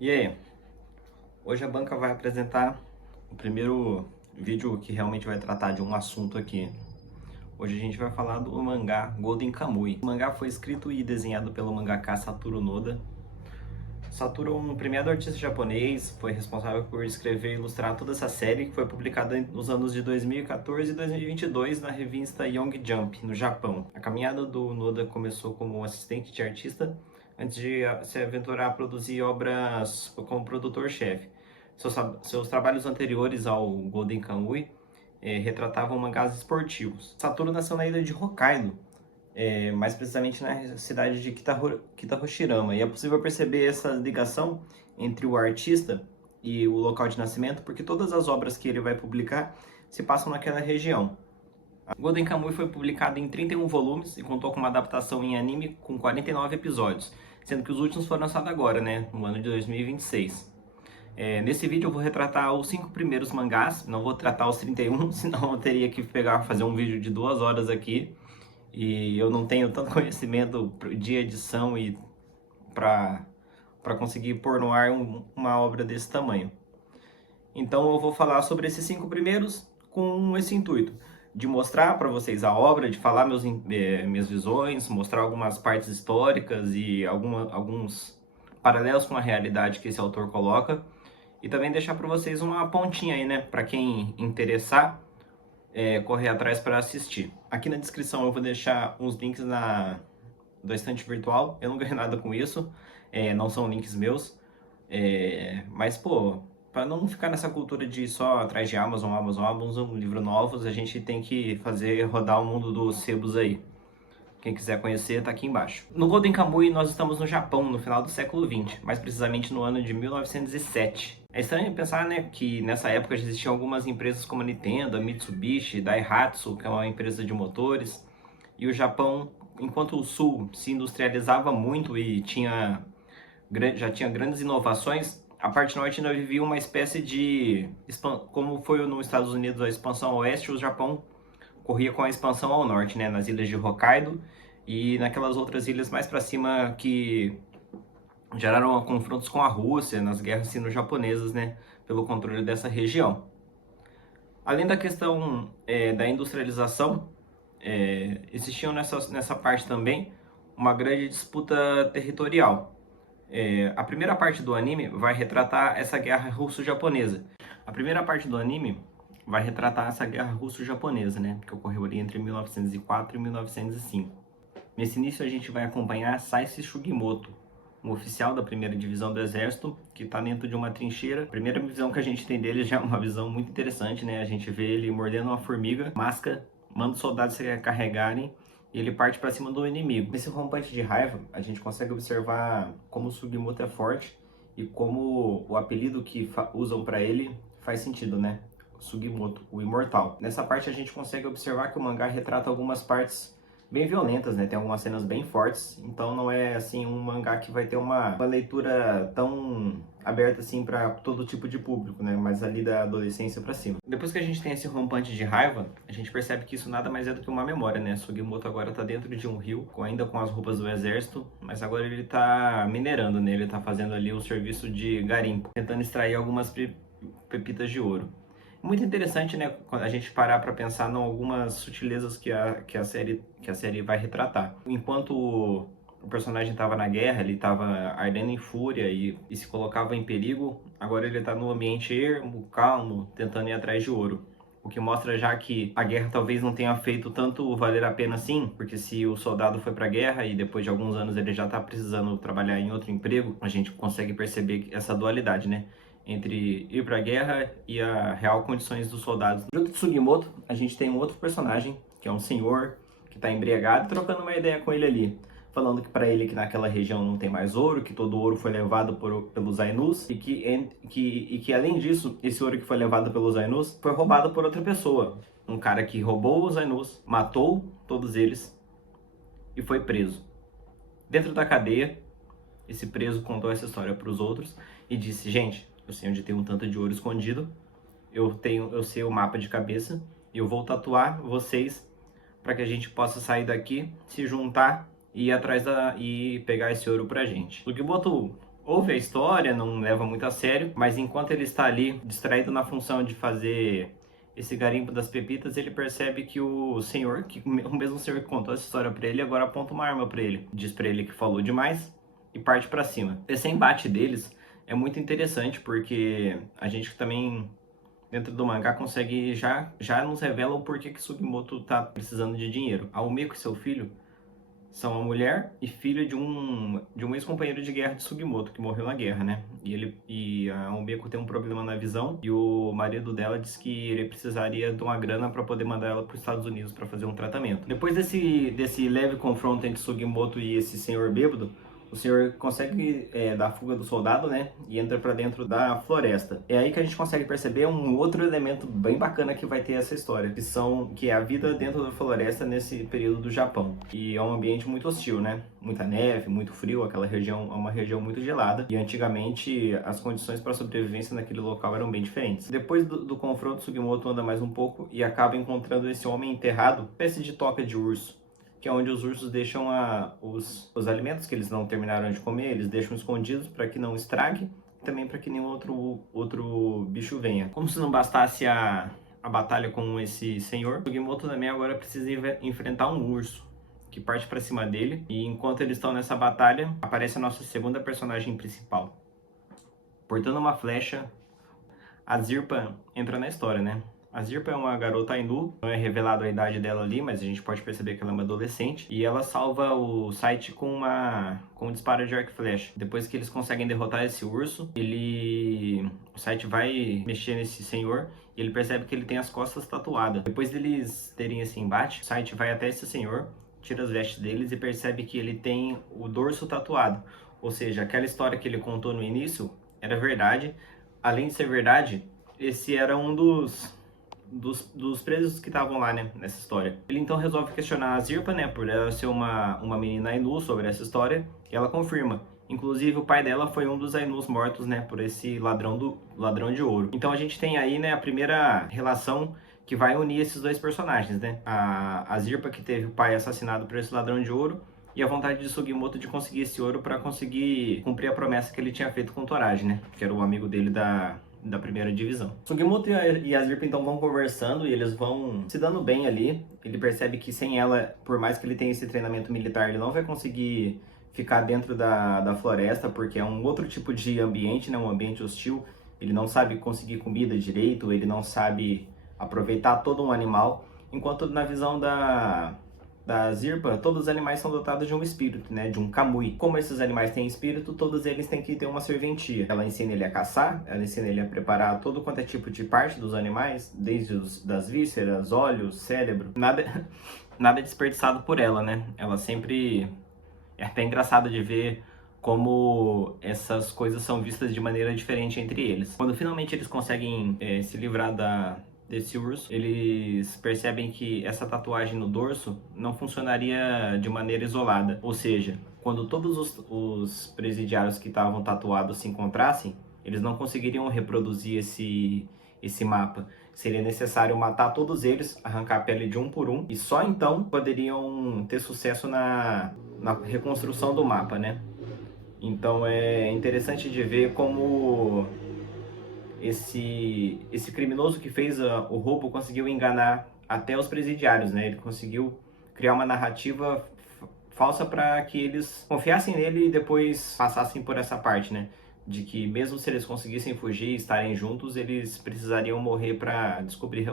E aí, hoje a banca vai apresentar o primeiro vídeo que realmente vai tratar de um assunto aqui. Hoje a gente vai falar do mangá Golden Kamuy. O mangá foi escrito e desenhado pelo mangaka Satoru Noda. Satoru é um premiado artista japonês, foi responsável por escrever e ilustrar toda essa série que foi publicada nos anos de 2014 e 2022 na revista Young Jump, no Japão. A caminhada do Noda começou como assistente de artista antes de se aventurar a produzir obras como produtor-chefe. Seus trabalhos anteriores ao Golden Kamuy retratavam mangás esportivos. Satoru nasceu na ilha de Hokkaido, mais precisamente na cidade de Kitahoshirama. E é possível perceber essa ligação entre o artista e o local de nascimento, porque todas as obras que ele vai publicar se passam naquela região. Golden Kamuy foi publicado em 31 volumes e contou com uma adaptação em anime com 49 episódios, sendo que os últimos foram lançados agora, no ano de 2026. Nesse vídeo eu vou retratar os 5 primeiros mangás, não vou tratar os 31, senão eu teria que fazer um vídeo de 2 horas aqui. E eu não tenho tanto conhecimento de edição e para conseguir pôr no ar uma obra desse tamanho. Então eu vou falar sobre esses 5 primeiros com esse intuito de mostrar para vocês a obra, de falar minhas visões, mostrar algumas partes históricas e alguns paralelos com a realidade que esse autor coloca, e também deixar para vocês uma pontinha aí, para quem interessar, correr atrás para assistir. Aqui na descrição eu vou deixar uns links da estante virtual. Eu não ganhei nada com isso, não são links meus, mas pô, para não ficar nessa cultura de só atrás de Amazon, livro novos, a gente tem que fazer rodar o mundo dos sebos aí. Quem quiser conhecer, tá aqui embaixo. No Golden Kamuy, nós estamos no Japão, no final do século XX, mais precisamente no ano de 1907. É estranho pensar, que nessa época já existiam algumas empresas como a Nintendo, a Mitsubishi, Daihatsu, que é uma empresa de motores, e o Japão, enquanto o Sul se industrializava muito e já tinha grandes inovações, a parte norte ainda vivia uma espécie de... Como foi nos Estados Unidos a expansão ao oeste, o Japão corria com a expansão ao norte, nas ilhas de Hokkaido e naquelas outras ilhas mais para cima que geraram confrontos com a Rússia, nas guerras sino-japonesas, pelo controle dessa região. Além da questão da industrialização, existiam nessa parte também uma grande disputa territorial. A primeira parte do anime vai retratar essa guerra russo-japonesa. A primeira parte do anime vai retratar essa guerra russo-japonesa, que ocorreu ali entre 1904 e 1905. Nesse início a gente vai acompanhar Saishi Sugimoto, um oficial da primeira divisão do exército que está dentro de uma trincheira. A primeira visão que a gente tem dele já é uma visão muito interessante, A gente vê ele mordendo uma formiga, masca, manda os soldados se carregarem e ele parte para cima do inimigo. Nesse rompante de raiva, a gente consegue observar como o Sugimoto é forte e como o apelido que usam para ele faz sentido, Sugimoto, o imortal. Nessa parte a gente consegue observar que o mangá retrata algumas partes bem violentas, Tem algumas cenas bem fortes, então não é assim um mangá que vai ter uma leitura tão aberta assim para todo tipo de público, Mas ali da adolescência para cima. Depois que a gente tem esse rompante de raiva, a gente percebe que isso nada mais é do que uma memória, Sugimoto agora tá dentro de um rio, ainda com as roupas do exército, mas agora ele tá minerando, Ele tá fazendo ali o serviço de garimpo, tentando extrair algumas pepitas de ouro. Muito interessante, quando a gente parar para pensar em algumas sutilezas que a série vai retratar. Enquanto o personagem estava na guerra, ele estava ardendo em fúria e se colocava em perigo, agora ele está no ambiente ermo, calmo, tentando ir atrás de ouro. O que mostra já que a guerra talvez não tenha feito tanto valer a pena assim, porque se o soldado foi para a guerra e depois de alguns anos ele já está precisando trabalhar em outro emprego, a gente consegue perceber essa dualidade, entre ir para a guerra e a real condições dos soldados. Junto de Sugimoto, a gente tem um outro personagem, que é um senhor que está embriagado, trocando uma ideia com ele ali, falando que para ele que naquela região não tem mais ouro, que todo o ouro foi levado pelos Ainus e que além disso, esse ouro que foi levado pelos Ainus foi roubado por outra pessoa. Um cara que roubou os Ainus, matou todos eles e foi preso. Dentro da cadeia, esse preso contou essa história para os outros e disse: gente, eu sei onde tem um tanto de ouro escondido, eu sei o mapa de cabeça, e eu vou tatuar vocês para que a gente possa sair daqui, se juntar e ir atrás e pegar esse ouro pra gente. Sugimoto ouve a história, não leva muito a sério, mas enquanto ele está ali distraído na função de fazer esse garimpo das pepitas, ele percebe que o senhor, que o mesmo senhor que contou essa história para ele, agora aponta uma arma para ele. Diz para ele que falou demais e parte para cima. Esse embate deles é muito interessante porque a gente também dentro do mangá consegue já nos revela o porquê que Sugimoto tá precisando de dinheiro. A Umeko e seu filho são a mulher e filho de um ex-companheiro de guerra de Sugimoto, que morreu na guerra, né? E a Umeko tem um problema na visão e o marido dela disse que ele precisaria de uma grana para poder mandar ela para os Estados Unidos para fazer um tratamento. Depois desse leve confronto entre Sugimoto e esse senhor bêbado, o senhor consegue dar a fuga do soldado, né? E entra para dentro da floresta. É aí que a gente consegue perceber um outro elemento bem bacana que vai ter essa história, que é a vida dentro da floresta nesse período do Japão. E é um ambiente muito hostil, né? Muita neve, muito frio, aquela região é uma região muito gelada. E antigamente as condições para sobrevivência naquele local eram bem diferentes. Depois do confronto, Sugimoto anda mais um pouco e acaba encontrando esse homem enterrado, espécie de toca de urso, que é onde os ursos deixam os alimentos que eles não terminaram de comer, eles deixam escondidos para que não estrague, também para que nenhum outro bicho venha. Como se não bastasse a batalha com esse senhor, Sugimoto também agora precisa enfrentar um urso, que parte para cima dele, e enquanto eles estão nessa batalha, aparece a nossa segunda personagem principal. Portando uma flecha, a Zirpa entra na história, né? A Zirpa é uma garota Ainu, não é revelado a idade dela ali, mas a gente pode perceber que ela é uma adolescente. E ela salva o site com um disparo de arco e flecha. Depois que eles conseguem derrotar esse urso, o site vai mexer nesse senhor e ele percebe que ele tem as costas tatuadas. Depois deles terem esse embate, o site vai até esse senhor, tira as vestes deles e percebe que ele tem o dorso tatuado. Ou seja, aquela história que ele contou no início era verdade. Além de ser verdade, esse era um dos presos que estavam lá, né, nessa história. Ele então resolve questionar a Zirpa, né, por ela ser uma menina Ainu sobre essa história, e ela confirma. Inclusive, o pai dela foi um dos Ainus mortos, né, por esse ladrão de ouro. Então a gente tem aí, né, a primeira relação que vai unir esses dois personagens, né? A Zirpa, que teve o pai assassinado por esse ladrão de ouro, e a vontade de Sugimoto de conseguir esse ouro para conseguir cumprir a promessa que ele tinha feito com Toraji, né? Que era o amigo dele da primeira divisão. Sugimoto e a Zirpa então vão conversando e eles vão se dando bem ali. Ele percebe que sem ela, por mais que ele tenha esse treinamento militar, ele não vai conseguir ficar dentro da floresta, porque é um outro tipo de ambiente, né? Um ambiente hostil. Ele não sabe conseguir comida direito, ele não sabe aproveitar todo um animal, enquanto na visão da Zirpa, todos os animais são dotados de um espírito, né, de um kamui. Como esses animais têm espírito, todos eles têm que ter uma serventia. Ela ensina ele a caçar, ela ensina ele a preparar todo quanto é tipo de parte dos animais, desde das vísceras, olhos, cérebro, nada desperdiçado por ela, né? Ela sempre é até engraçado de ver como essas coisas são vistas de maneira diferente entre eles. Quando finalmente eles conseguem se livrar desse urso, eles percebem que essa tatuagem no dorso não funcionaria de maneira isolada. Ou seja, quando todos os presidiários que estavam tatuados se encontrassem, eles não conseguiriam reproduzir esse mapa. Seria necessário matar todos eles, arrancar a pele de um por um, e só então poderiam ter sucesso na reconstrução do mapa, né? Então é interessante de ver como esse criminoso que fez o roubo conseguiu enganar até os presidiários, né? Ele conseguiu criar uma narrativa falsa para que eles confiassem nele e depois passassem por essa parte, né? De que mesmo se eles conseguissem fugir e estarem juntos, eles precisariam morrer para descobrir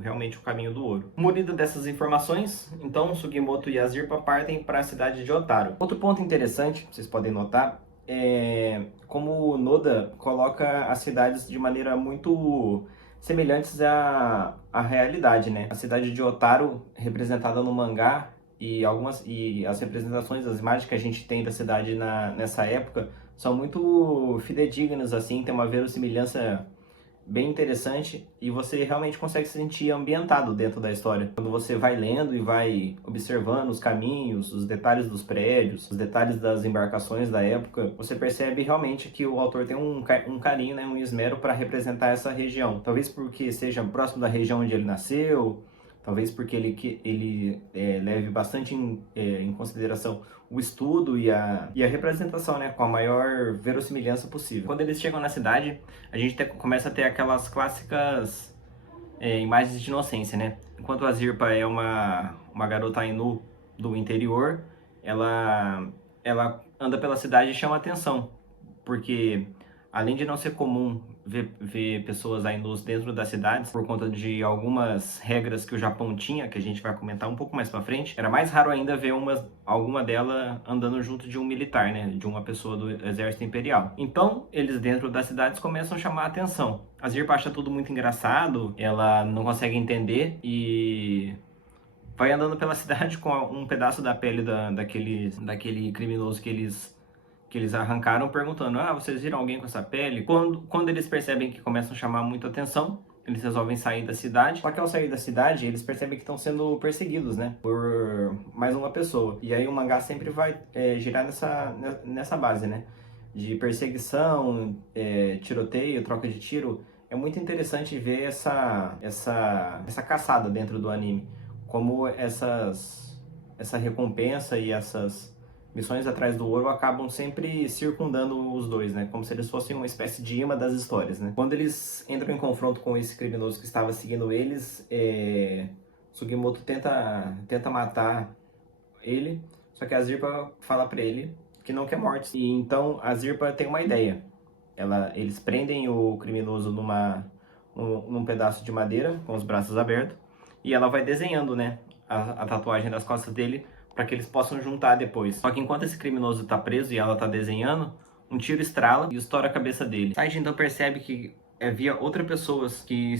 realmente o caminho do ouro. Munido dessas informações, então Sugimoto e a Zirpa partem para a cidade de Otaro. Outro ponto interessante, vocês podem notar, é como o Noda coloca as cidades de maneira muito semelhantes à realidade, né? A cidade de Otaro, representada no mangá, e as representações, as imagens que a gente tem da cidade nessa época são muito fidedignas, assim, tem uma verossimilhança bem interessante e você realmente consegue se sentir ambientado dentro da história. Quando você vai lendo e vai observando os caminhos, os detalhes dos prédios, os detalhes das embarcações da época, você percebe realmente que o autor tem um carinho, né, um esmero para representar essa região. Talvez porque seja próximo da região onde ele nasceu, talvez porque ele leve bastante em consideração o estudo e a representação, né, com a maior verossimilhança possível. Quando eles chegam na cidade, a gente começa a ter aquelas clássicas imagens de inocência, né? Enquanto a Zirpa é uma garota Ainu do interior, ela anda pela cidade e chama atenção, porque além de não ser comum ver pessoas Ainus dentro das cidades, por conta de algumas regras que o Japão tinha, que a gente vai comentar um pouco mais pra frente, era mais raro ainda ver alguma dela andando junto de um militar, né, de uma pessoa do exército imperial. Então, eles dentro das cidades começam a chamar a atenção. A Zirpa acha tudo muito engraçado, ela não consegue entender e vai andando pela cidade com um pedaço da pele daquele criminoso que eles arrancaram, perguntando: ah, vocês viram alguém com essa pele? Quando eles percebem que começam a chamar muita atenção, eles resolvem sair da cidade. Só que ao sair da cidade, eles percebem que estão sendo perseguidos, né, por mais uma pessoa. E aí o mangá sempre vai girar nessa base, né, de perseguição, tiroteio, troca de tiro. É muito interessante ver essa caçada dentro do anime, como essa recompensa e essas missões atrás do ouro acabam sempre circundando os dois, né? Como se eles fossem uma espécie de imã das histórias, né? Quando eles entram em confronto com esse criminoso que estava seguindo eles, Sugimoto tenta matar ele, só que a Zirpa fala pra ele que não quer morte. E então a Zirpa tem uma ideia. Eles prendem o criminoso num pedaço de madeira, com os braços abertos, e ela vai desenhando, né, a tatuagem das costas dele, para que eles possam juntar depois. Só que enquanto esse criminoso tá preso e ela tá desenhando, um tiro estrala e estoura a cabeça dele. Saiji então percebe que havia outra pessoa que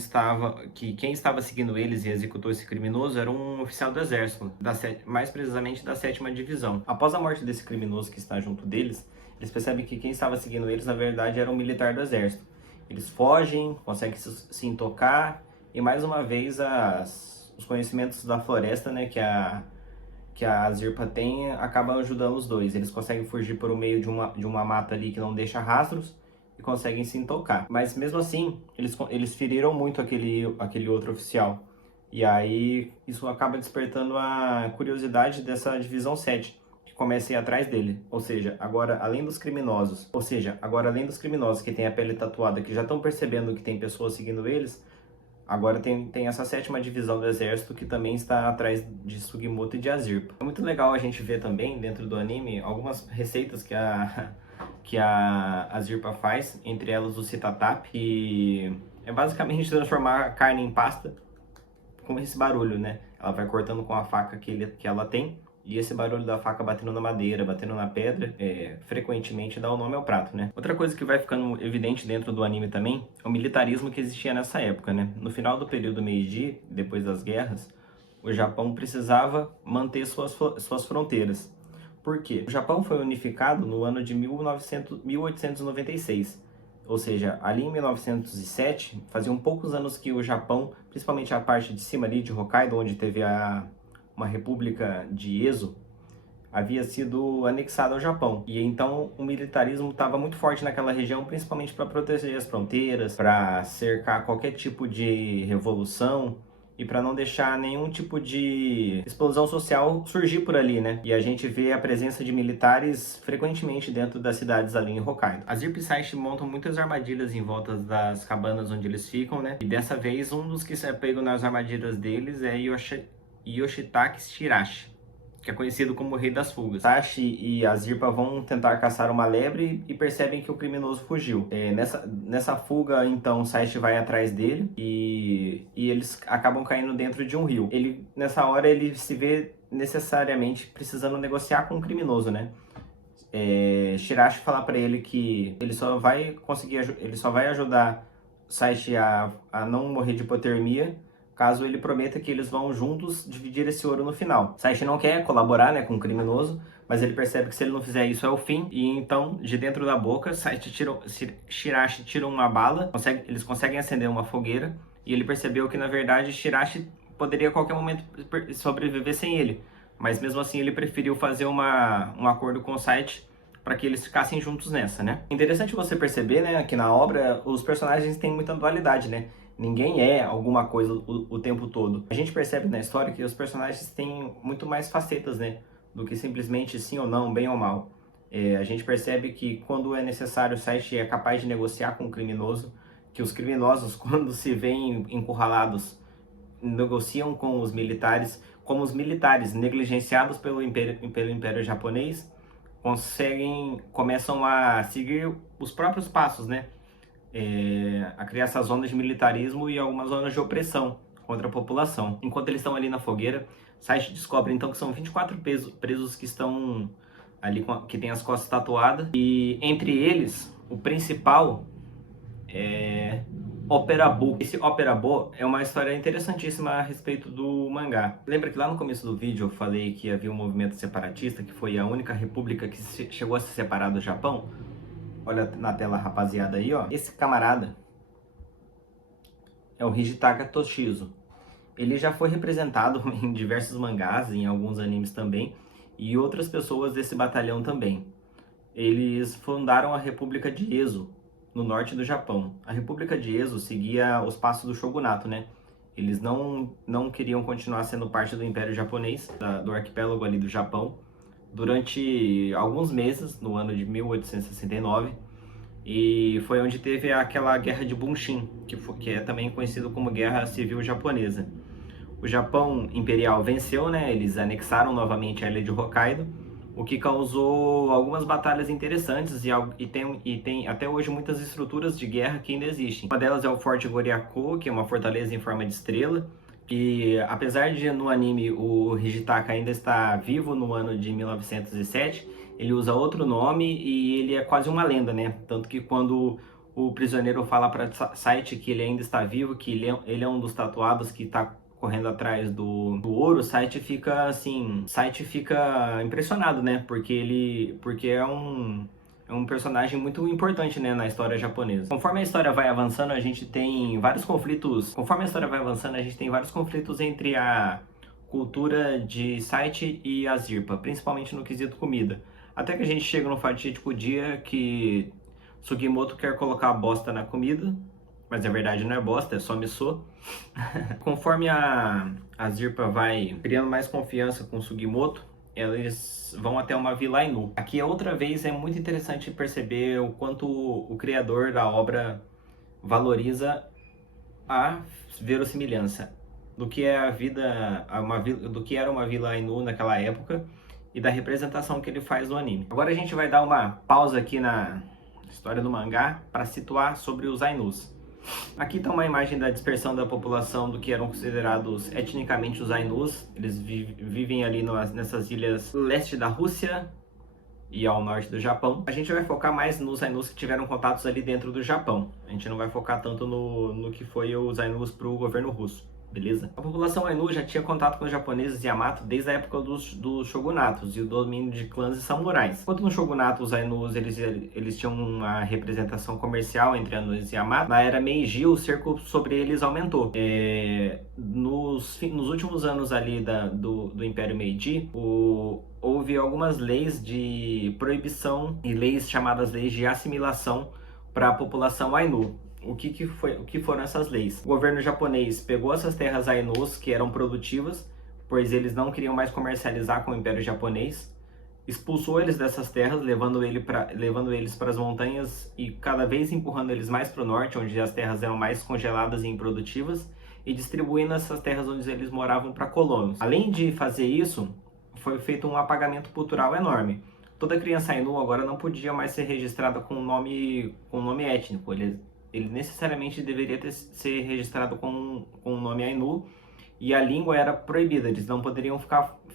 quem estava seguindo eles e executou esse criminoso era um oficial do exército, mais precisamente da 7ª divisão. Após a morte desse criminoso que está junto deles, eles percebem que quem estava seguindo eles na verdade era um militar do exército. Eles fogem, conseguem se intocar e mais uma vez os conhecimentos da floresta, né, que a Zirpa tem, acabam ajudando os dois. Eles conseguem fugir por meio de uma mata ali que não deixa rastros e conseguem se intocar. Mas mesmo assim, eles feriram muito aquele outro oficial. E aí isso acaba despertando a curiosidade dessa divisão 7, que começa a ir atrás dele. Ou seja, agora além dos criminosos que têm a pele tatuada, que já estão percebendo que tem pessoas seguindo eles, agora tem essa 7ª divisão do exército que também está atrás de Sugimoto e de Zirpa. É muito legal a gente ver também dentro do anime algumas receitas que a Zirpa faz, entre elas o Citatap, que é basicamente transformar a carne em pasta com esse barulho, né? Ela vai cortando com a faca que ela tem, e esse barulho da faca batendo na madeira, batendo na pedra, frequentemente dá o nome ao prato, né? Outra coisa que vai ficando evidente dentro do anime também é o militarismo que existia nessa época, né? No final do período Meiji, depois das guerras, o Japão precisava manter suas fronteiras. Por quê? O Japão foi unificado no ano de 1896. Ou seja, ali em 1907, faziam poucos anos que o Japão, principalmente a parte de cima ali de Hokkaido, onde teve uma república de Ezo, havia sido anexada ao Japão. E então o militarismo estava muito forte naquela região, principalmente para proteger as fronteiras, para cercar qualquer tipo de revolução e para não deixar nenhum tipo de explosão social surgir por ali, né? E a gente vê a presença de militares frequentemente dentro das cidades ali em Hokkaido. As Zirpa e Saishi montam muitas armadilhas em volta das cabanas onde eles ficam, né? E dessa vez um dos que se é pego nas armadilhas deles é Yoshitake Shirashi, que é conhecido como o Rei das Fugas. Sashi e a Zirpa vão tentar caçar uma lebre e percebem que o criminoso fugiu. Nessa fuga, então, Sashi vai atrás dele e eles acabam caindo dentro de um rio. Nessa hora, ele se vê necessariamente precisando negociar com o criminoso, né? Shirashi fala para ele que ele só vai ajudar Sashi a não morrer de hipotermia caso ele prometa que eles vão juntos dividir esse ouro no final. Saishi não quer colaborar, né, com o criminoso, mas ele percebe que se ele não fizer isso é o fim, e então, de dentro da boca, Shirashi tira uma bala, eles conseguem acender uma fogueira, e ele percebeu que, na verdade, Shirashi poderia a qualquer momento sobreviver sem ele, mas mesmo assim ele preferiu fazer um acordo com o Saishi para que eles ficassem juntos nessa, né? Interessante você perceber, né, que na obra os personagens têm muita dualidade, né? Ninguém é alguma coisa o tempo todo. A gente percebe na história que os personagens têm muito mais facetas, né? Do que simplesmente sim ou não, bem ou mal. A gente percebe que quando é necessário, o site é capaz de negociar com o criminoso, que os criminosos, quando se veem encurralados, negociam com os militares, como os militares, negligenciados pelo Império Japonês, começam a seguir os próprios passos, né? A criar essas zonas de militarismo e algumas zonas de opressão contra a população. Enquanto eles estão ali na fogueira, o site descobre então que são 24 presos que estão ali, que têm as costas tatuadas, e entre eles, o principal é Operabu. Esse Operabu é uma história interessantíssima a respeito do mangá. Lembra que lá no começo do vídeo eu falei que havia um movimento separatista, que foi a única república que chegou a se separar do Japão? Olha na tela, rapaziada, aí, ó. Esse camarada é o Hijitaka Toshizo. Ele já foi representado em diversos mangás, em alguns animes também, e outras pessoas desse batalhão também. Eles fundaram a República de Ezo, no norte do Japão. A República de Ezo seguia os passos do shogunato, né? Eles não queriam continuar sendo parte do Império Japonês, do arquipélago ali do Japão, durante alguns meses, no ano de 1869, e foi onde teve aquela Guerra de Bunshin, que é também conhecido como Guerra Civil Japonesa. O Japão Imperial venceu, né? Eles anexaram novamente a ilha de Hokkaido, o que causou algumas batalhas interessantes e tem até hoje muitas estruturas de guerra que ainda existem. Uma delas é o Forte Goryaku, que é uma fortaleza em forma de estrela, e apesar de no anime o Hijitaka ainda estar vivo no ano de 1907, ele usa outro nome e ele é quase uma lenda, né? Tanto que quando o prisioneiro fala para Site que ele ainda está vivo, que ele é um dos tatuados que está correndo atrás do ouro, o Site fica assim, Site fica impressionado, né? Porque é um personagem muito importante, né, na história japonesa. Conforme a história vai avançando, a gente tem vários conflitos. Conforme a história vai avançando, a gente tem vários conflitos entre a cultura de Site e a Zirpa, principalmente no quesito comida. Até que a gente chega no fatídico dia que Sugimoto quer colocar a bosta na comida, mas na verdade não é bosta, é só miso. Conforme a Zirpa vai criando mais confiança com Sugimoto, eles vão até uma vila Ainu. Aqui outra vez é muito interessante perceber o quanto o criador da obra valoriza a verossimilhança do que é a vida, do que era uma vila Ainu naquela época e da representação que ele faz no anime. Agora a gente vai dar uma pausa aqui na história do mangá para situar sobre os Ainus. Aqui está uma imagem da dispersão da população do que eram considerados etnicamente os Ainus. Eles vivem ali nessas ilhas leste da Rússia e ao norte do Japão. A gente vai focar mais nos Ainus que tiveram contatos ali dentro do Japão. A gente não vai focar tanto no que foi os Ainus para o governo russo. Beleza? A população Ainu já tinha contato com os japoneses Yamato desde a época dos shogunatos e o domínio de clãs e samurais. Enquanto no shogunato os Ainus eles tinham uma representação comercial entre Ainus e Yamato, na era Meiji o cerco sobre eles aumentou. Nos últimos anos ali do Império Meiji, houve algumas leis de proibição e leis chamadas leis de assimilação para a população Ainu. O que foram essas leis? O governo japonês pegou essas terras Ainus que eram produtivas, pois eles não queriam mais comercializar com o Império Japonês, expulsou eles dessas terras, levando eles para as montanhas e cada vez empurrando eles mais para o norte, onde as terras eram mais congeladas e improdutivas, e distribuindo essas terras onde eles moravam para colonos. Além de fazer isso, foi feito um apagamento cultural enorme. Toda criança Ainu agora não podia mais ser registrada com nome étnico. Ele necessariamente deveria ser registrado com o nome Ainu, e a língua era proibida, eles não poderiam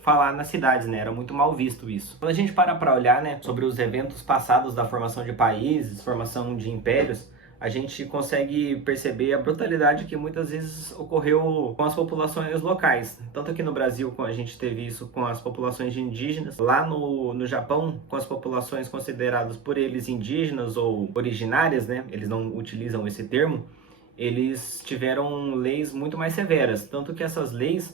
falar nas cidades, né? Era muito mal visto isso. Quando a gente para olhar, né, sobre os eventos passados da formação de países, formação de impérios, a gente consegue perceber a brutalidade que muitas vezes ocorreu com as populações locais. Tanto aqui no Brasil, a gente teve isso com as populações indígenas. Lá no Japão, com as populações consideradas por eles indígenas ou originárias, né? Eles não utilizam esse termo. Eles tiveram leis muito mais severas. Tanto que essas leis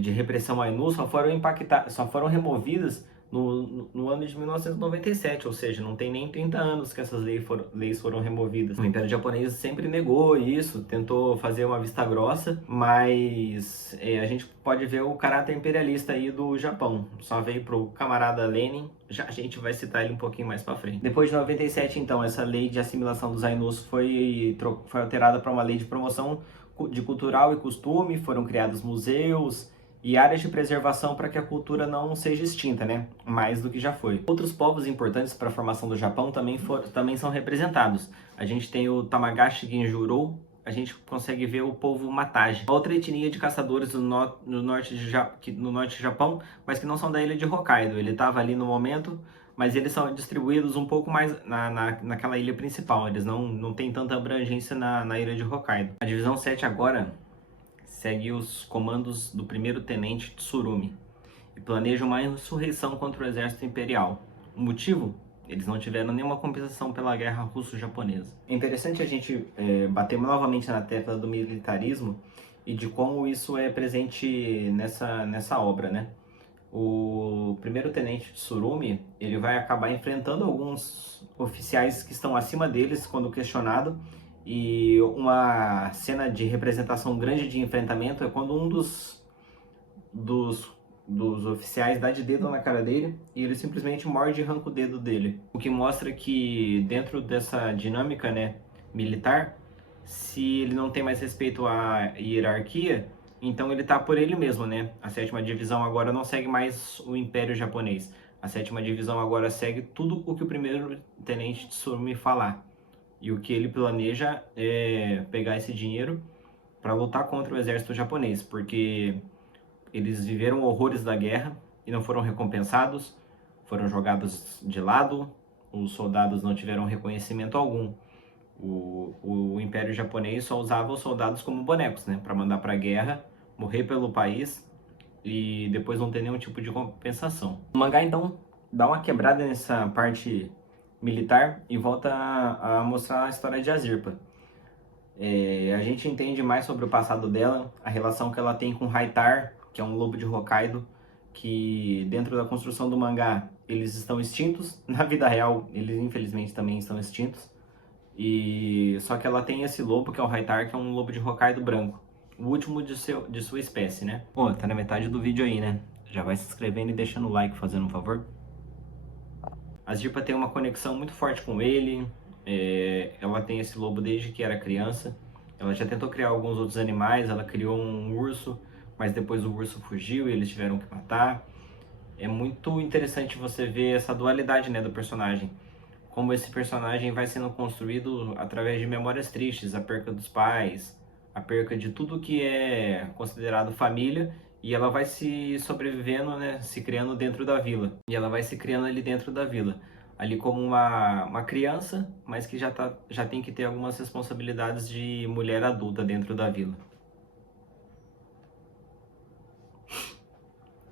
de repressão Ainu só foram removidas no ano de 1997, ou seja, não tem nem 30 anos que essas leis foram removidas. O Império Japonês sempre negou isso, tentou fazer uma vista grossa, mas a gente pode ver o caráter imperialista aí do Japão. Só veio pro camarada Lenin, já a gente vai citar ele um pouquinho mais para frente. Depois de 97, então, essa lei de assimilação dos Ainus foi alterada para uma lei de promoção de cultural e costume, foram criados museus e áreas de preservação para que a cultura não seja extinta, né? Mais do que já foi. Outros povos importantes para a formação do Japão também são representados. A gente tem o Tamagashi Genjurou, a gente consegue ver o povo Mataji, outra etnia de caçadores no norte do Japão, mas que não são da ilha de Hokkaido. Ele estava ali no momento, mas eles são distribuídos um pouco mais naquela ilha principal. Eles não têm tanta abrangência na ilha de Hokkaido. A divisão 7 agora segue os comandos do primeiro tenente Tsurumi e planeja uma insurreição contra o exército imperial. O motivo? Eles não tiveram nenhuma compensação pela guerra russo-japonesa. É interessante a gente bater novamente na tecla do militarismo e de como isso é presente nessa obra, né? O primeiro tenente Tsurumi, ele vai acabar enfrentando alguns oficiais que estão acima deles quando questionado. E uma cena de representação grande de enfrentamento é quando um dos oficiais dá de dedo na cara dele e ele simplesmente morde e arranca o dedo dele. O que mostra que dentro dessa dinâmica, né, militar, se ele não tem mais respeito à hierarquia, então ele tá por ele mesmo, né? A 7ª divisão agora não segue mais o Império Japonês. A 7ª divisão agora segue tudo o que o primeiro tenente Tsurumi falar. E o que ele planeja é pegar esse dinheiro para lutar contra o exército japonês, porque eles viveram horrores da guerra e não foram recompensados, foram jogados de lado, os soldados não tiveram reconhecimento algum. O Império Japonês só usava os soldados como bonecos, né, para mandar para a guerra, morrer pelo país e depois não ter nenhum tipo de compensação. O mangá, então, dá uma quebrada nessa parte militar e volta a mostrar a história de Azirpa. A gente entende mais sobre o passado dela, a relação que ela tem com Raitar, que é um lobo de Hokkaido, que dentro da construção do mangá eles estão extintos, na vida real eles infelizmente também estão extintos, e só que ela tem esse lobo que é o Raitar, que é um lobo de Hokkaido branco, o último de sua espécie, né? Pô, tá na metade do vídeo aí, né? Já vai se inscrevendo e deixando o like, fazendo um favor. A Zirpa tem uma conexão muito forte com ele, ela tem esse lobo desde que era criança. Ela já tentou criar alguns outros animais, ela criou um urso, mas depois o urso fugiu e eles tiveram que matar. É muito interessante você ver essa dualidade, né, do personagem. Como esse personagem vai sendo construído através de memórias tristes, a perca dos pais, a perca de tudo que é considerado família, e ela vai se sobrevivendo, né, se criando dentro da vila. E ela vai se criando ali dentro da vila, ali como uma criança, mas que já tem que ter algumas responsabilidades de mulher adulta dentro da vila.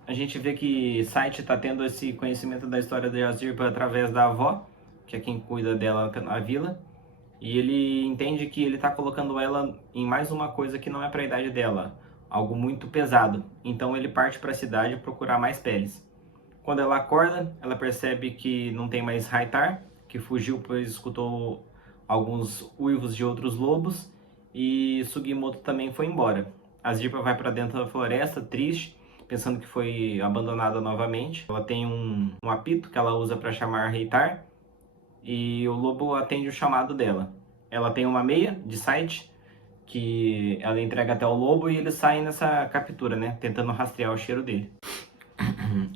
A gente vê que Saichi está tendo esse conhecimento da história de Azirpa através da avó, que é quem cuida dela na vila, e ele entende que ele está colocando ela em mais uma coisa que não é para a idade dela, algo muito pesado. Então ele parte para a cidade procurar mais peles. Quando ela acorda, ela percebe que não tem mais Raitar, que fugiu pois escutou alguns uivos de outros lobos, e Sugimoto também foi embora. A Zirpa vai para dentro da floresta, triste, pensando que foi abandonada novamente. Ela tem um apito que ela usa para chamar Reitar, e o lobo atende o chamado dela. Ela tem uma meia de site que ela entrega até o lobo e eles saem nessa captura, né, tentando rastrear o cheiro dele.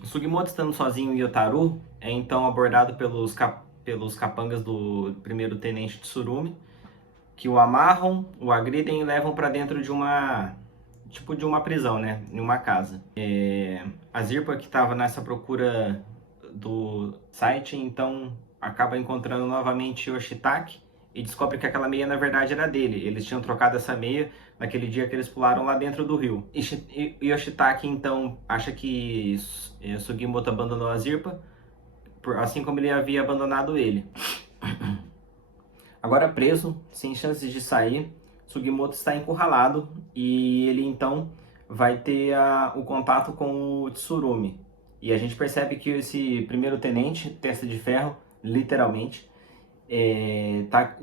Sugimoto, estando sozinho em Yotaru, é então abordado pelos capangas do primeiro tenente Tsurumi, que o amarram, o agridem e levam para dentro de uma prisão, né, em uma casa. A Zirpa, que estava nessa procura do site, então acaba encontrando novamente Yoshitake e descobre que aquela meia na verdade era dele. Eles tinham trocado essa meia naquele dia que eles pularam lá dentro do rio. Yoshitake então acha que Sugimoto abandonou a Zirpa, assim como ele havia abandonado ele. Agora preso, sem chances de sair, Sugimoto está encurralado e ele então vai ter o contato com o Tsurumi. E a gente percebe que esse primeiro tenente, testa de ferro, literalmente,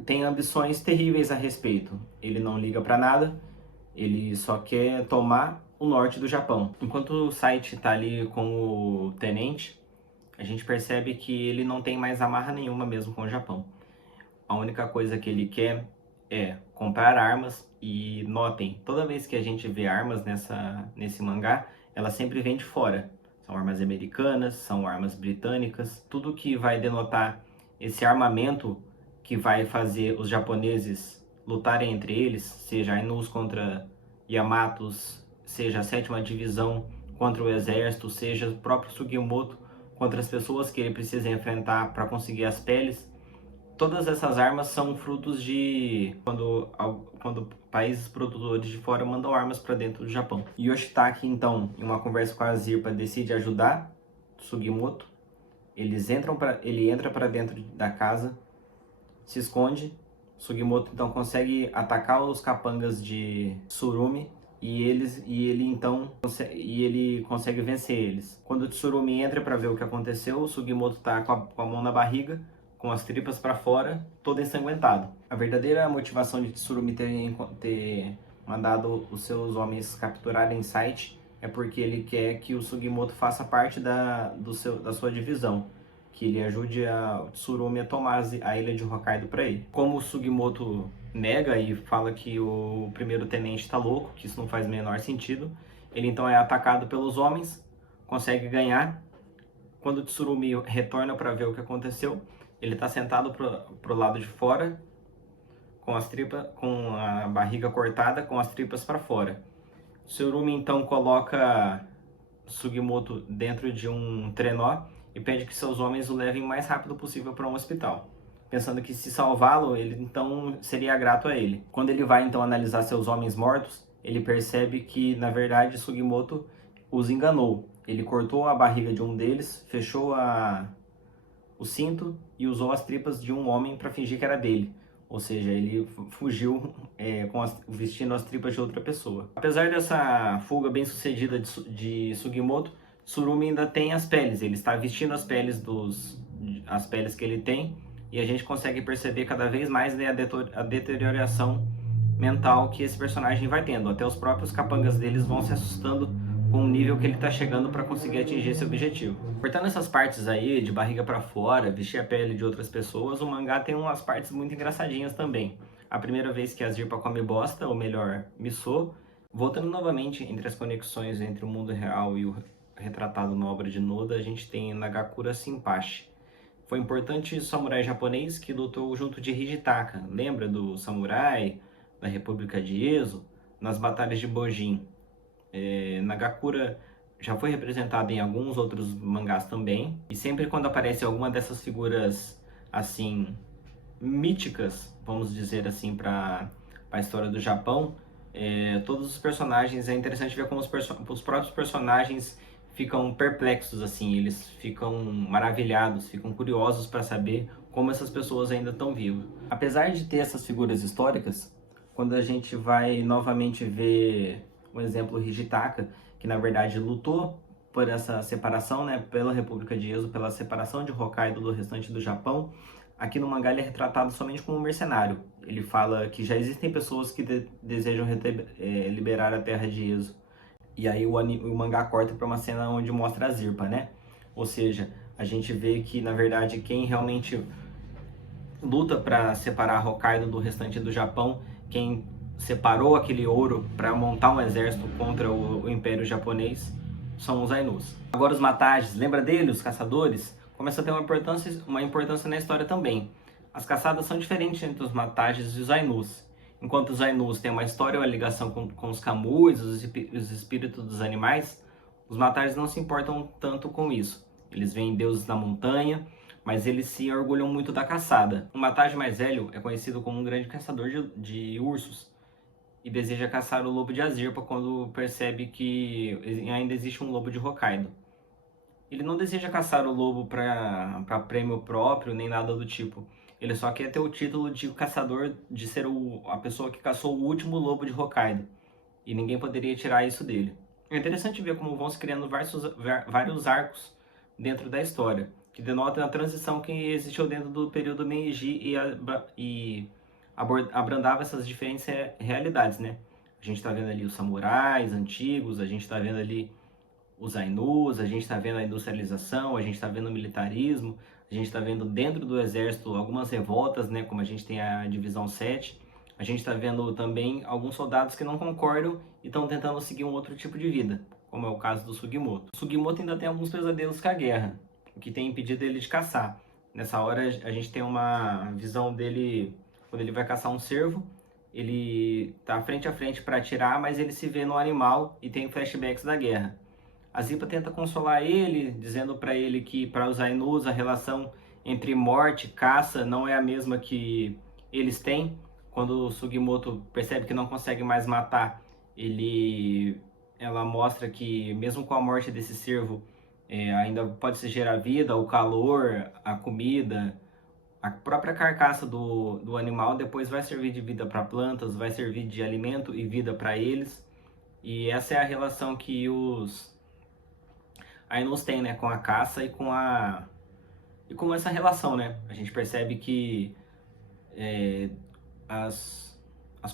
tem ambições terríveis a respeito. Ele não liga para nada, ele só quer tomar o norte do Japão. Enquanto o Site está ali com o tenente, a gente percebe que ele não tem mais amarra nenhuma mesmo com o Japão. A única coisa que ele quer é comprar armas, e notem, toda vez que a gente vê armas nesse mangá, ela sempre vem de fora. São armas americanas, são armas britânicas, tudo que vai denotar esse armamento que vai fazer os japoneses lutarem entre eles, seja Ainus contra Yamatos, seja a 7ª divisão contra o exército, seja o próprio Sugimoto contra as pessoas que ele precisa enfrentar para conseguir as peles. Todas essas armas são frutos de quando países produtores de fora mandam armas para dentro do Japão. Yoshitake, então, em uma conversa com a Zirpa, decide ajudar Sugimoto. Ele entra para dentro da casa, se esconde. Sugimoto então consegue atacar os capangas de Tsurumi e ele consegue vencer eles. Quando o Tsurumi entra para ver o que aconteceu, o Sugimoto está com a mão na barriga, com as tripas para fora, todo ensanguentado. A verdadeira motivação de Tsurumi ter mandado os seus homens capturarem Site é porque ele quer que o Sugimoto faça parte da sua divisão, que ele ajude a Tsurumi a tomar a ilha de Hokkaido para ele. Como o Sugimoto nega e fala que o primeiro tenente está louco, que isso não faz o menor sentido, ele então é atacado pelos homens, consegue ganhar. Quando o Tsurumi retorna para ver o que aconteceu, ele está sentado pro lado de fora, com a barriga cortada, com as tripas para fora. Tsurumi então coloca Sugimoto dentro de um trenó e pede que seus homens o levem o mais rápido possível para um hospital, pensando que se salvá-lo, ele então seria grato a ele. Quando ele vai então analisar seus homens mortos, ele percebe que na verdade Sugimoto os enganou. Ele cortou a barriga de um deles, fechou o cinto e usou as tripas de um homem para fingir que era dele. Ou seja, ele fugiu vestindo as tripas de outra pessoa. Apesar dessa fuga bem sucedida de Sugimoto, Tsurumi ainda tem as peles. Ele está vestindo as peles que ele tem, e a gente consegue perceber cada vez mais a deterioração mental que esse personagem vai tendo. Até os próprios capangas deles vão se assustando com o nível que ele está chegando para conseguir atingir esse objetivo. Cortando essas partes aí, de barriga para fora, vestir a pele de outras pessoas, o mangá tem umas partes muito engraçadinhas também. A primeira vez que a Zirpa come bosta, ou melhor, miso. Voltando novamente entre as conexões entre o mundo real e o retratado na obra de Noda, a gente tem Nagakura Shinpachi. Foi um importante samurai japonês que lutou junto de Hijitaka. Lembra do samurai da República de Ezo? Nas batalhas de Bojin. Nagakura já foi representado em alguns outros mangás também, e sempre quando aparece alguma dessas figuras assim míticas, vamos dizer assim, para a história do Japão, todos os personagens, é interessante ver como os próprios personagens ficam perplexos, assim, eles ficam maravilhados, ficam curiosos para saber como essas pessoas ainda estão vivas. Apesar de ter essas figuras históricas, quando a gente vai novamente ver um exemplo, Hijitaka, que na verdade lutou por essa separação, né, pela República de Ezo, pela separação de Hokkaido do restante do Japão, aqui no mangá ele é retratado somente como um mercenário. Ele fala que já existem pessoas que desejam liberar a terra de Ezo. E aí o mangá corta para uma cena onde mostra a Zirpa, né? Ou seja, a gente vê que na verdade quem realmente luta para separar Hokkaido do restante do Japão, quem separou aquele ouro para montar um exército contra o Império Japonês, são os Ainus. Agora os Matages, lembra deles, os caçadores? Começa a ter uma importância na história também. As caçadas são diferentes entre os Matages e os Ainus. Enquanto os Ainus têm uma história, uma ligação com os Kamuis, os espíritos dos animais, os Matages não se importam tanto com isso. Eles veem deuses na montanha, mas eles se orgulham muito da caçada. O Matage mais velho é conhecido como um grande caçador de ursos, e deseja caçar o lobo de Azirpa quando percebe que ainda existe um lobo de Hokkaido. Ele não deseja caçar o lobo para prêmio próprio, nem nada do tipo. Ele só quer ter o título de caçador, de ser a pessoa que caçou o último lobo de Hokkaido. E ninguém poderia tirar isso dele. É interessante ver como vão se criando vários arcos dentro da história, que denotam a transição que existiu dentro do período Meiji e abrandava essas diferentes realidades, né? A gente está vendo ali os samurais antigos, a gente está vendo ali os Ainus, a gente está vendo a industrialização, a gente está vendo o militarismo, a gente está vendo dentro do exército algumas revoltas, né, como a gente tem a Divisão 7, a gente está vendo também alguns soldados que não concordam e estão tentando seguir um outro tipo de vida, como é o caso do Sugimoto. O Sugimoto ainda tem alguns pesadelos com a guerra, o que tem impedido ele de caçar. Nessa hora a gente tem uma visão dele, quando ele vai caçar um cervo, ele tá frente a frente para atirar, mas ele se vê no animal e tem flashbacks da guerra. A Zipa tenta consolar ele, dizendo para ele que para os Ainus a relação entre morte e caça não é a mesma que eles têm. Quando o Sugimoto percebe que não consegue mais matar, ela mostra que mesmo com a morte desse cervo, ainda pode se gerar vida, o calor, a comida, a própria carcaça do animal depois vai servir de vida para plantas, vai servir de alimento e vida para eles. E essa é a relação que os Ainus têm, né, com a caça e com essa relação, né? A gente percebe que as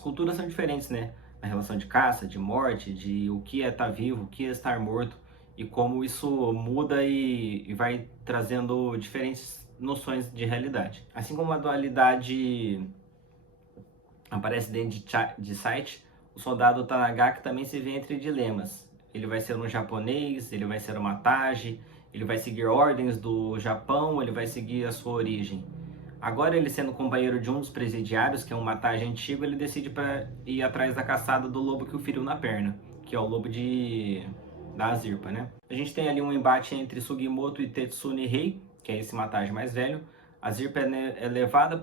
culturas são diferentes, né? A relação de caça, de morte, de o que é estar vivo, o que é estar morto e como isso muda e vai trazendo diferentes noções de realidade. Assim como a dualidade aparece dentro de Sight, o soldado Tanagaki também se vê entre dilemas. Ele vai ser um japonês, ele vai ser uma Taji, ele vai seguir ordens do Japão, ele vai seguir a sua origem. Agora, ele sendo companheiro de um dos presidiários, que é um Mataji antigo, ele decide para ir atrás da caçada do lobo que o feriu na perna, que é o lobo da Azirpa, né? A gente tem ali um embate entre Sugimoto e Tetsune Rei, que é esse Mataji mais velho. A Azirpa é levada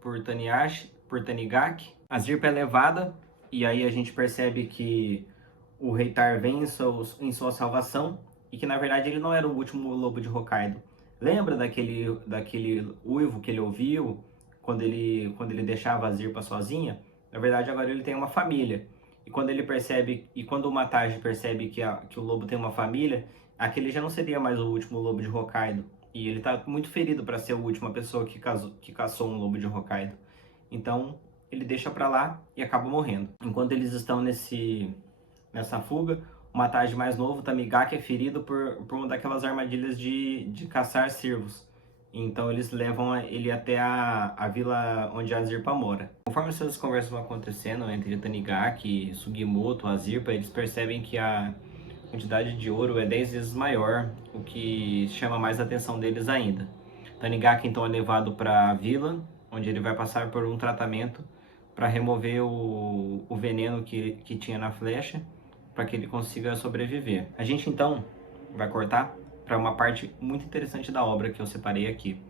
por Tanigaki. A Azirpa é levada, e aí a gente percebe que o Reitar vem em sua salvação, e que na verdade ele não era o último lobo de Hokkaido. Lembra daquele uivo que ele ouviu quando ele deixava a Zirpa sozinha? Na verdade, agora ele tem uma família. E quando ele percebe, e quando o Mataji percebe que o lobo tem uma família, aquele já não seria mais o último lobo de Hokkaido. E ele está muito ferido para ser a última pessoa que caçou um lobo de Hokkaido. Então, ele deixa para lá e acaba morrendo. Enquanto eles estão nessa fuga, o Mataji mais novo, Tamigaki, é ferido por uma daquelas armadilhas de caçar cervos. Então eles levam ele até a vila onde a Zirpa mora. Conforme essas conversas vão acontecendo entre Tanigaki, Sugimoto, a Zirpa, eles percebem que a quantidade de ouro é 10 vezes maior, o que chama mais a atenção deles ainda. Tanigaki então é levado para a vila, onde ele vai passar por um tratamento para remover o veneno que tinha na flecha, para que ele consiga sobreviver. A gente então vai cortar para uma parte muito interessante da obra que eu separei aqui,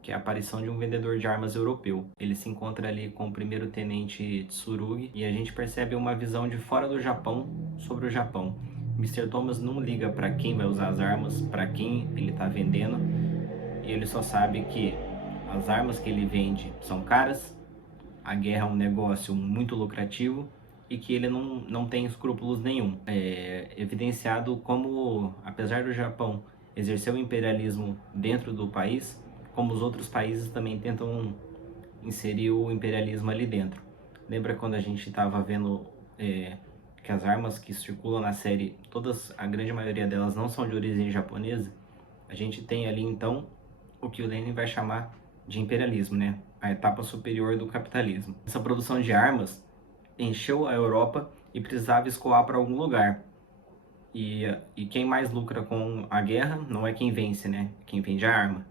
que é a aparição de um vendedor de armas europeu. Ele se encontra ali com o primeiro-tenente Tsurugi e a gente percebe uma visão de fora do Japão sobre o Japão. Mr. Thomas não liga para quem vai usar as armas, para quem ele está vendendo, e ele só sabe que as armas que ele vende são caras, a guerra é um negócio muito lucrativo e que ele não tem escrúpulos nenhum. É evidenciado como, apesar do Japão exercer o imperialismo dentro do país, como os outros países também tentam inserir o imperialismo ali dentro. Lembra quando a gente estava vendo que as armas que circulam na série, a grande maioria delas não são de origem japonesa? A gente tem ali então o que o Lenin vai chamar de imperialismo, né? A etapa superior do capitalismo. Essa produção de armas encheu a Europa e precisava escoar para algum lugar. E quem mais lucra com a guerra não é quem vence, né? Quem vende a arma.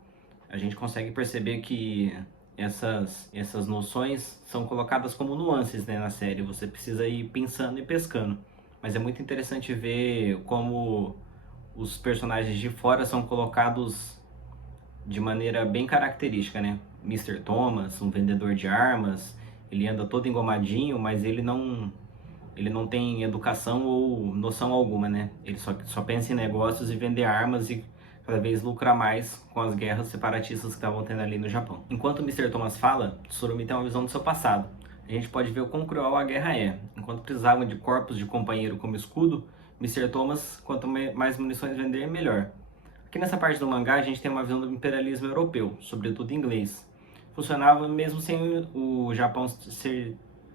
A gente consegue perceber que essas noções são colocadas como nuances, né, na série. Você precisa ir pensando e pescando. Mas é muito interessante ver como os personagens de fora são colocados de maneira bem característica, né? Mr. Thomas, um vendedor de armas, ele anda todo engomadinho, mas ele não tem educação ou noção alguma, né? Ele só pensa em negócios e vender armas e cada vez lucra mais com as guerras separatistas que estavam tendo ali no Japão. Enquanto o Mr. Thomas fala, Tsurumi tem uma visão do seu passado. A gente pode ver o quão cruel a guerra é. Enquanto precisavam de corpos de companheiro como escudo, Mr. Thomas, quanto mais munições vender, melhor. Aqui nessa parte do mangá a gente tem uma visão do imperialismo europeu, sobretudo inglês. Funcionava mesmo sem o Japão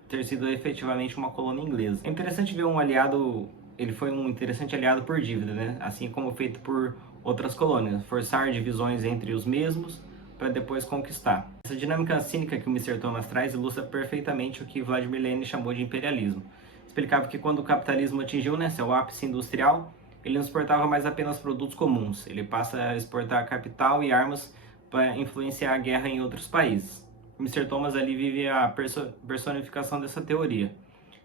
ter sido efetivamente uma colônia inglesa. É interessante ver um aliado, ele foi um interessante aliado por dívida, né? Assim como feito por outras colônias, forçar divisões entre os mesmos para depois conquistar. Essa dinâmica cínica que o Mr. Thomas traz ilustra perfeitamente o que Vladimir Lenin chamou de imperialismo. Explicava que quando o capitalismo atingiu, né, seu ápice industrial, ele não exportava mais apenas produtos comuns, ele passa a exportar capital e armas para influenciar a guerra em outros países. O Mr. Thomas ali vive a personificação dessa teoria.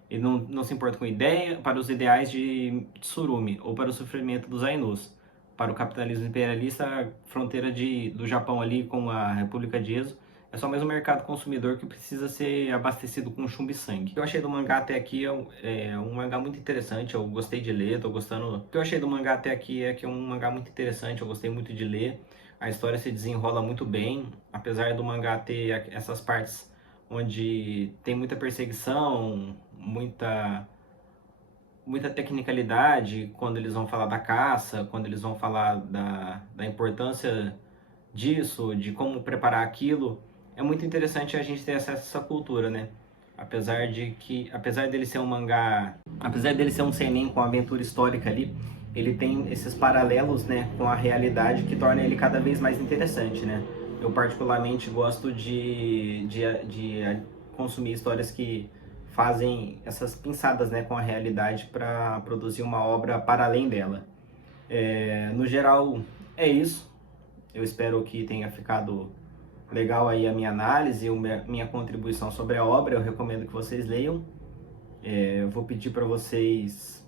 Ele não se importa com ideia para os ideais de Tsurumi ou para o sofrimento dos Ainus. Para o capitalismo imperialista, a fronteira do Japão ali com a República de Ezo é só mais um mercado consumidor que precisa ser abastecido com chumbo e sangue. O que eu achei do mangá até aqui é um mangá muito interessante, eu gostei de ler, tô gostando... O que eu achei do mangá até aqui é que é um mangá muito interessante, eu gostei muito de ler. A história se desenrola muito bem, apesar do mangá ter essas partes onde tem muita perseguição, muita tecnicalidade, quando eles vão falar da caça, quando eles vão falar da importância disso, de como preparar aquilo. É muito interessante a gente ter acesso a essa cultura, né? Apesar dele ser um mangá, apesar dele ser um seinen com aventura histórica ali, ele tem esses paralelos, né, com a realidade que torna ele cada vez mais interessante, né? Eu particularmente gosto de consumir histórias que fazem essas pinçadas, né, com a realidade para produzir uma obra para além dela. No geral, é isso. Eu espero que tenha ficado legal aí a minha análise, minha contribuição sobre a obra. Eu recomendo que vocês leiam. Eu vou pedir para vocês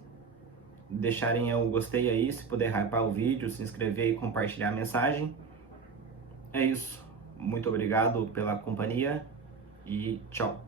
deixarem o gostei aí, se puder hypar o vídeo, se inscrever e compartilhar a mensagem. É isso. Muito obrigado pela companhia e tchau.